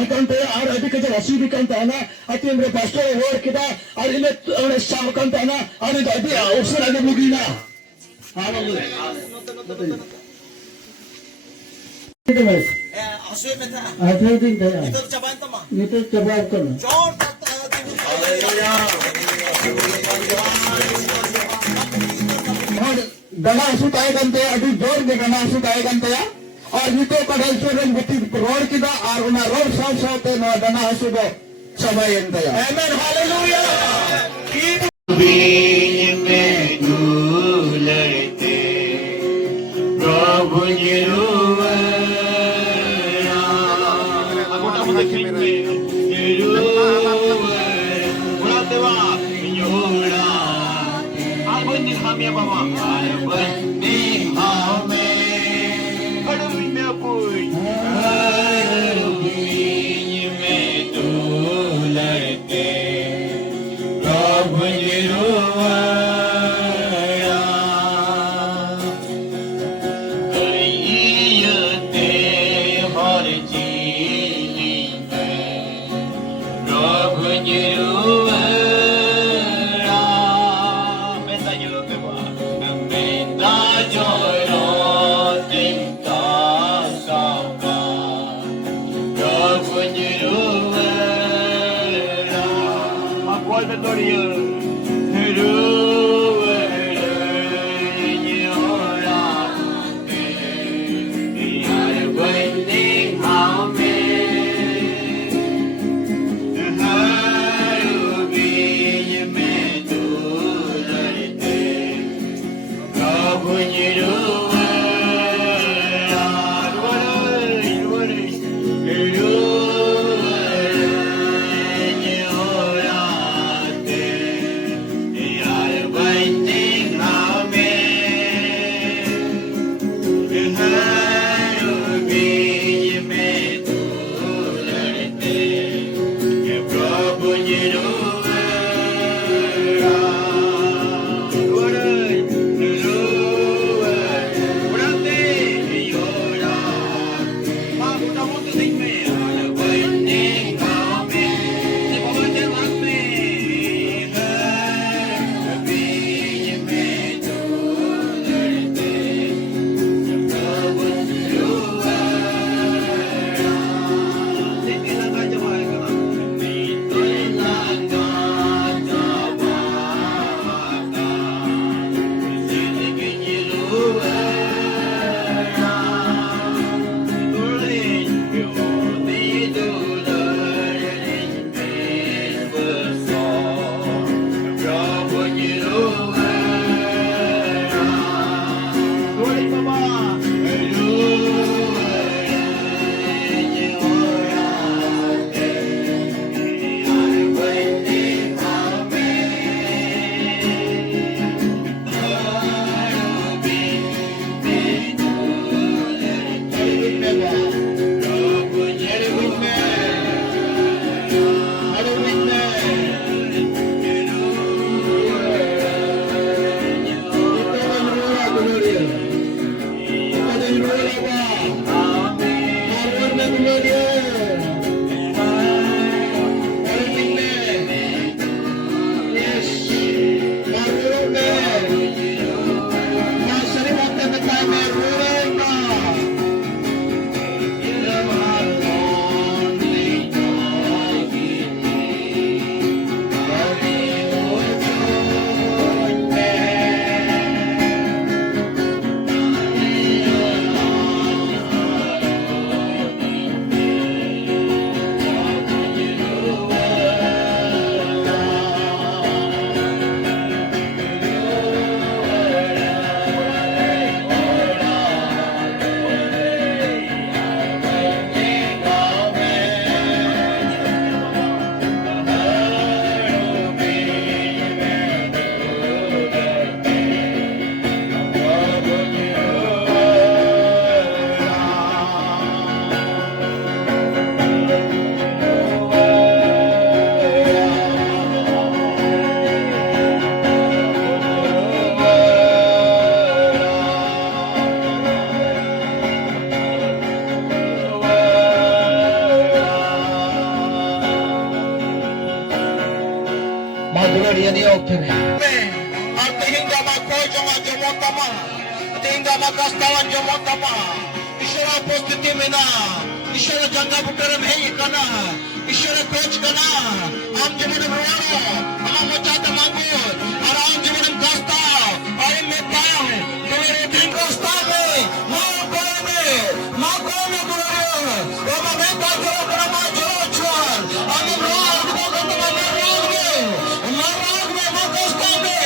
angkante ar adi kaja wasibi kanta ana ati amre pastor word kita ar ine amre sham kanta ana ar ida adi option adi mugina hallelujah Asoy meta. Asoy din kaya. Ito cabayan tama. Ito cabayan ko na. John गना सुत आए गंते अभी जोर में गना सुत आए गंते और नीचे कढ़ाई से रंग बुती रोड की दा और उना रोड साफ साफ ते ना गना सुत समय गंते amen hallelujah Prabhu Gloria ni Oktare. At hingga magkojo nga jumotama. At hingga magkastawan jumotama. Ishara positive na. Ishara janga bukaram hey kana. Ishara coach kana. Am jiman ruano. Am machata magod. Aram jiman gasta. Ay meta. Gloria din gasta me. Magome. Magome gloria. Rama meta joro kana ma joro chuan. Am ruano ko kana ma ruano. Maragme magasta me.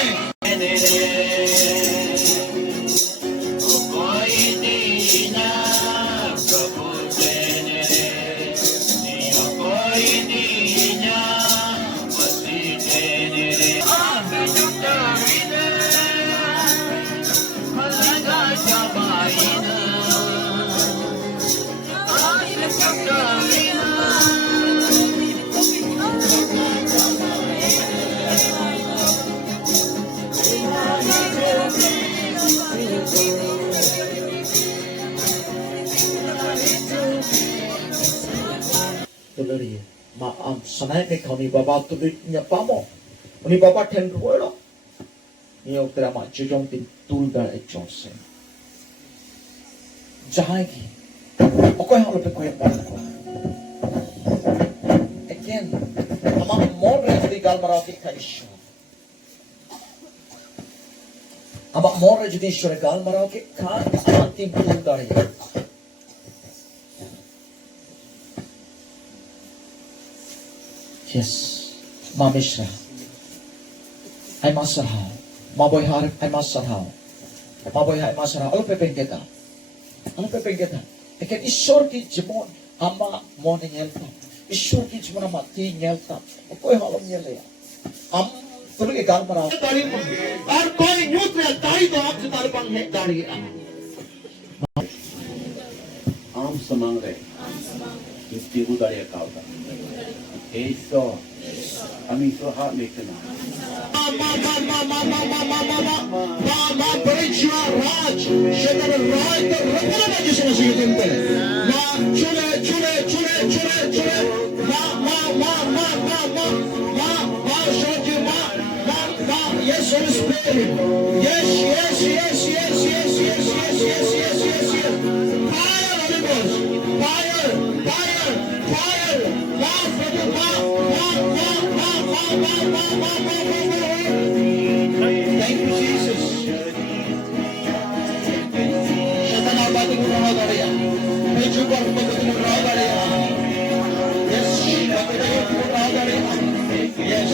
Gloria, ma am sanai me kami baba tu nya pamo. Uni baba ten ruolo. Ni oktara ma chujong tin tulda e jose. Jahai ki. Okoy halo pe koy pa ko. Again, ama more di gal maraki kaisho. Ama more di shore gal maraki ka antim tulda e. Yes, Mamisha. I must sarhaw. Maboy harap, I must sarhaw. Maboy harap, I must sarhaw. Ano pepeng kita? Ano pepeng kita? Ikan isor ki jemon ama morning helta. Isor ki jemon ama ti helta. Koy halom nyele ya. Am tuloy ikan maraw. Dari mo. Ar koy neutral dari to aap se dari pang है dari. आम समांग रे इस्ती गुदारिया कावता ऐसो अमी सो हाथ लेकना Mama Bridge Raj, Shetan Raj, the Rapala Jisan Shiginte. Ma Chule, Ma, Shoji, Ma, yes, Holy Spirit. Yes. Fire, Holy Ghost. Fire. Thank you, Jesus. Shatan abati ko na dariya. Medyo ko ang pagdating ng dariya. Yes, pagdating ko na dariya. Yes.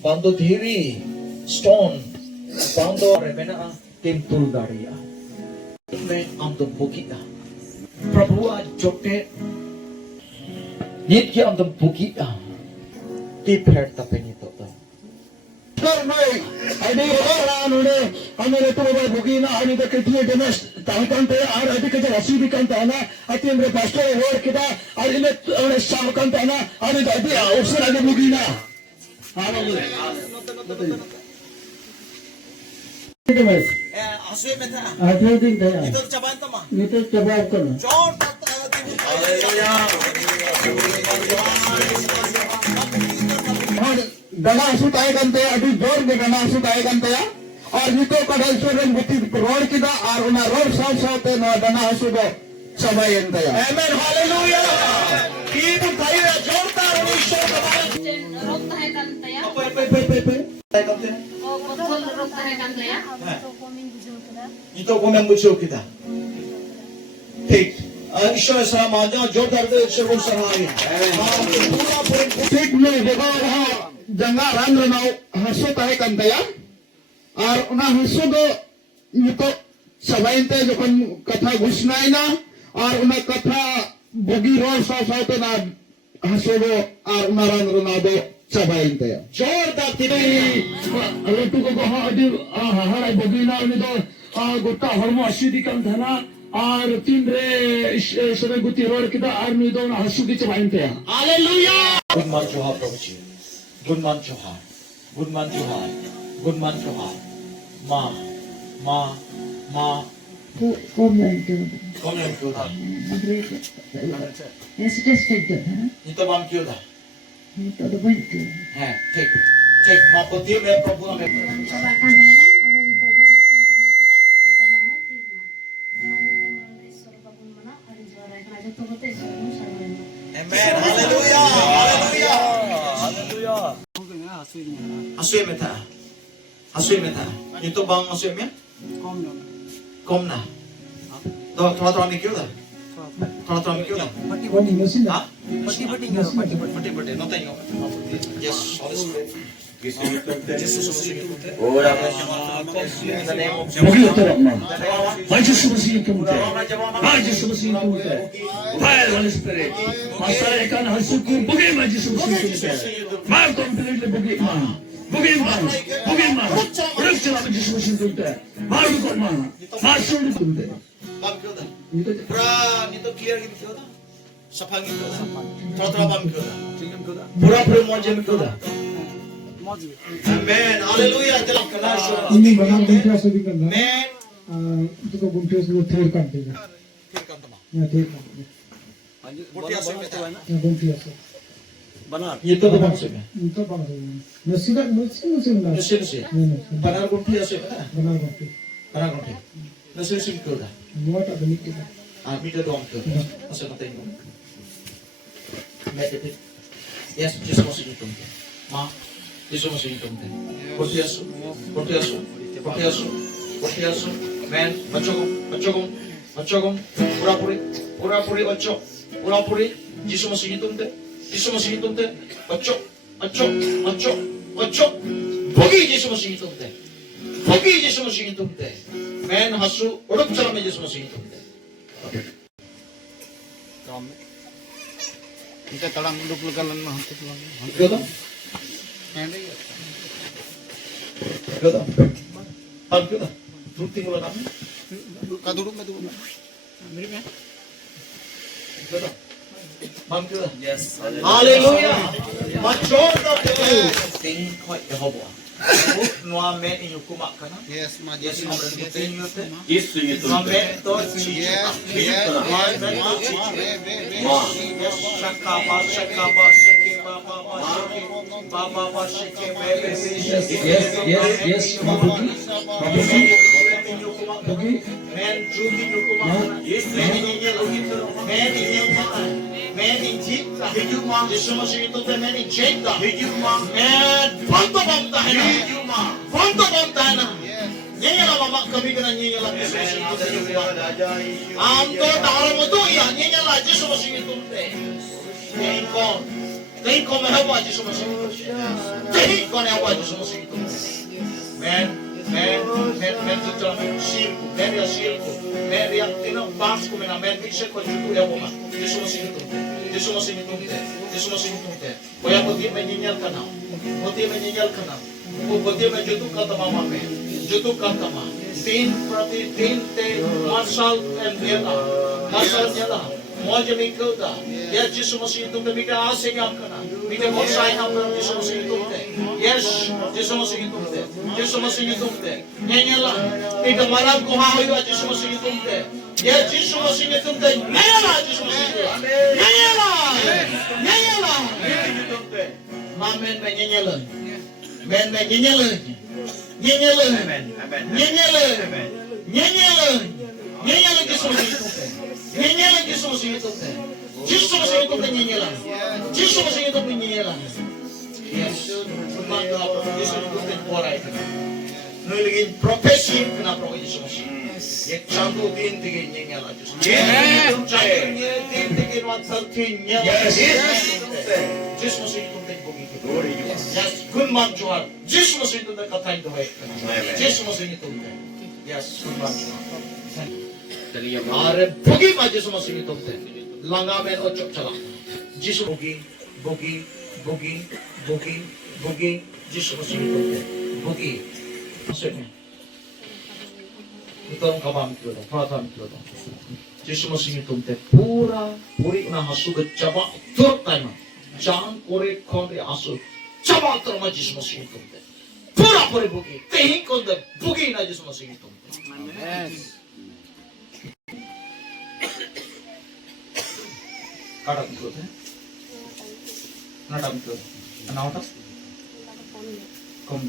Bando dhiri, stone, bando remena temple daria. मैं हम तो भूखिया प्रभु आज जोटे नित्य हम तो भूखिया ती फेर तपेनी तो Karmay, adi orang udah, kami itu bawa bugi na, ani dah kerja jenis tahukan teh, ada adi kerja wasibi kan tanah, ati yang pastor work kita, ada ini orang sama kan tanah, ani dah adi urusan ada bugi na. Aswe meta. आठवें दिन गया Ito chaban tama. नहीं तो जवाब करना John दना सुत आए गंते, अभी जोर में दना सुत आए गंते या, और नितो कड़ल सोरन बुद्धि रोड की दा, और उन्हें रोड साफ ते न दना सुतो समय गंते या. Amen. Hallelujah. Kita tayo jorta ni show kabay. Rok tahe kantaya. Tayo kamte. O botol rok tahe kantaya. Ito kumang mucho kita. ठीक ईश्वर सलाम आजा जोरदार दे ईश्वर को सराहे पूरा पूरे ठीक में देखो वहाँ जंगा रंग नाव हंसो ताहे गंते या, और उन्हें हंसो दो नितो समय ते जो कन कथा घुसना है ना, और उन्हें कथा बुगी रोड साफ ते ना हंसो दो, और उन्हें रंग ना दो cabain tayo. जोरदार Jadi, तीन lalu ko ko adi haharai bogina ni do gota hormo asidikan thana ar tinre sebe guti ror kita ar ni do hasu ki cabain tayo. Hallelujah Gunman Johar Prabhuji. Gunman Johar. Gunman Johar. Gunman Johar. Ma. Komen Komen Kyuda. Jag sudah sedih, ha? Ito bang Kyuda. Itu ada bantu. Take. Ma poti me Prabhu me. Cobakan rela, orang ibu ibu macam ini kita, kita lama tirna. Mana yang mana isor babun mana, hari juara yang aja tuh betul isor pun sama. Amen hallelujah hallelujah Asui meta. Itu bang asui me? Kom na. Thora me kyuda. Thora me kyuda. Pati mesin Ha? pati. Pati. No tengo. Yes, Holy Spirit. Jesus Ora in the name of Bogi utara ma. Maji subasi tumte. Maji subasi tumte. Fire Holy Spirit. Masara ekan hasu ku bogi maji subasi tumte. Ma completely bogi ma. Bogi ma. Urak chala maji subasi tumte. Ma ko ma. Ma sunu tumte. bang kyuda. Itu Pura nito clear gitu kyuda. Sapang gitu. Thora bang kyuda. Pura monje me kyuda. Amen. Hallelujah. Jalan kena syurga. Ini barang buntia sedikan dah. Amen. Itu ko buntia sedikan thir kan tiga. Firkan tama. Ya thir kan. Buti asal kita. Ya buntia so. Ito ba bang sebe? Itu bang so. Nasidak musim dah. Nusin. Ini. Banar gunti asbe. Benar buntia. Banar gunti. Nusin Kyuda. Muat ada ni kita. Mita doang Kyuda. Asa na tayo. Meditate. Yes, just mo sige tumte. Ma. Yesus masih hidup deh. Portiasu, men, macogong, pura-puri, pura-puri, Yesus masih hidup deh. Macok, bogi Yesus masih hidup deh. Men, hasu, udah bicara Yesus masih hidup deh. Kita talang dulu kalan mah. Gila? Gila? Pam gila? Rutin wala kami? Kaduluk na dulu. Gila? Pam gila? Yes. Hallelujah. Machon of the Lord. Ting koi Yehova. Noa men inyo kumak ka na? Yes, ma. Yes, ma. Rutin yun te? Yesu itu. Noa men to chi. Noa men to chi. Yes, shakaba, baba, shake, baby. yes, mabugi. Bogi. Men Judy nyo kumak. Men inyel. Men injit. Yesus masih itu te men injit. Men bantu na. Nyanya mama kami kena nyanya lah Yesus masih itu te nyo kumak. Amto taruh mo to ya nyanya lah Yesus masih itu te. Tengko mehawa Yesus masih itu. Tengko mehawa Yesus masih itu. Men tujuan sirku, men yang tinang basku men bisa kau cukup ya mama. Yesus masih itu. Kau yang putih menyinyalkan aku, putih menjatuhkan mama men, jatuhkan mama. Tin prati tin te masal nyala. Moja mikota. Ya Yesus masih itu te mika asing apkana. Mika moksai apkana Yesus masih itu te. Yes, Yesus masih itu te. Nyala. Mika marang ko hayo Yesus masih itu te. Ya Yesus masih itu te. Nyala Yesus masih itu. Nyala. Amen menyala. Nyala Yesus masih itu te. Nyala Yesus masih itu te. Yesus masih itu te nyala. Yesus masih itu te nyala. Yes. Maka apa Yesus itu te porai. Nuligin profesi kenapa Yesus masih. Ya candu din tigin nyala Yesus. Candu din tigin wansal nyala. Yesus masih itu te begitu. Yes. Gunman Johar. Yesus masih itu te kata itu baik. Yesus masih itu te. Yes. Gunman Johar. Are bogi ma Yesus masih itu te. Langamen ocok chala. Yesus bogi. Boogie, Diyos mo sige ito. Boogie. Maksud niya. Ito ang kabamit ko ito. Pratami ko ito. Diyos mo sige ito. Pura, puri na hasugat jaba. Turp tayo. Jangan kore kore asu. Jaba terma Diyos mo sige ito. Pura puri boogie. Tehin ko ito. Boogie na Diyos mo sige ito. Kadak ito. Nadak ito. Ano ito? Kom.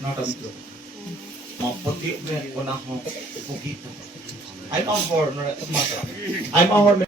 Nadak ito. Maputi mo na ako. Boogie ito. I'm a horn. I'm a horn.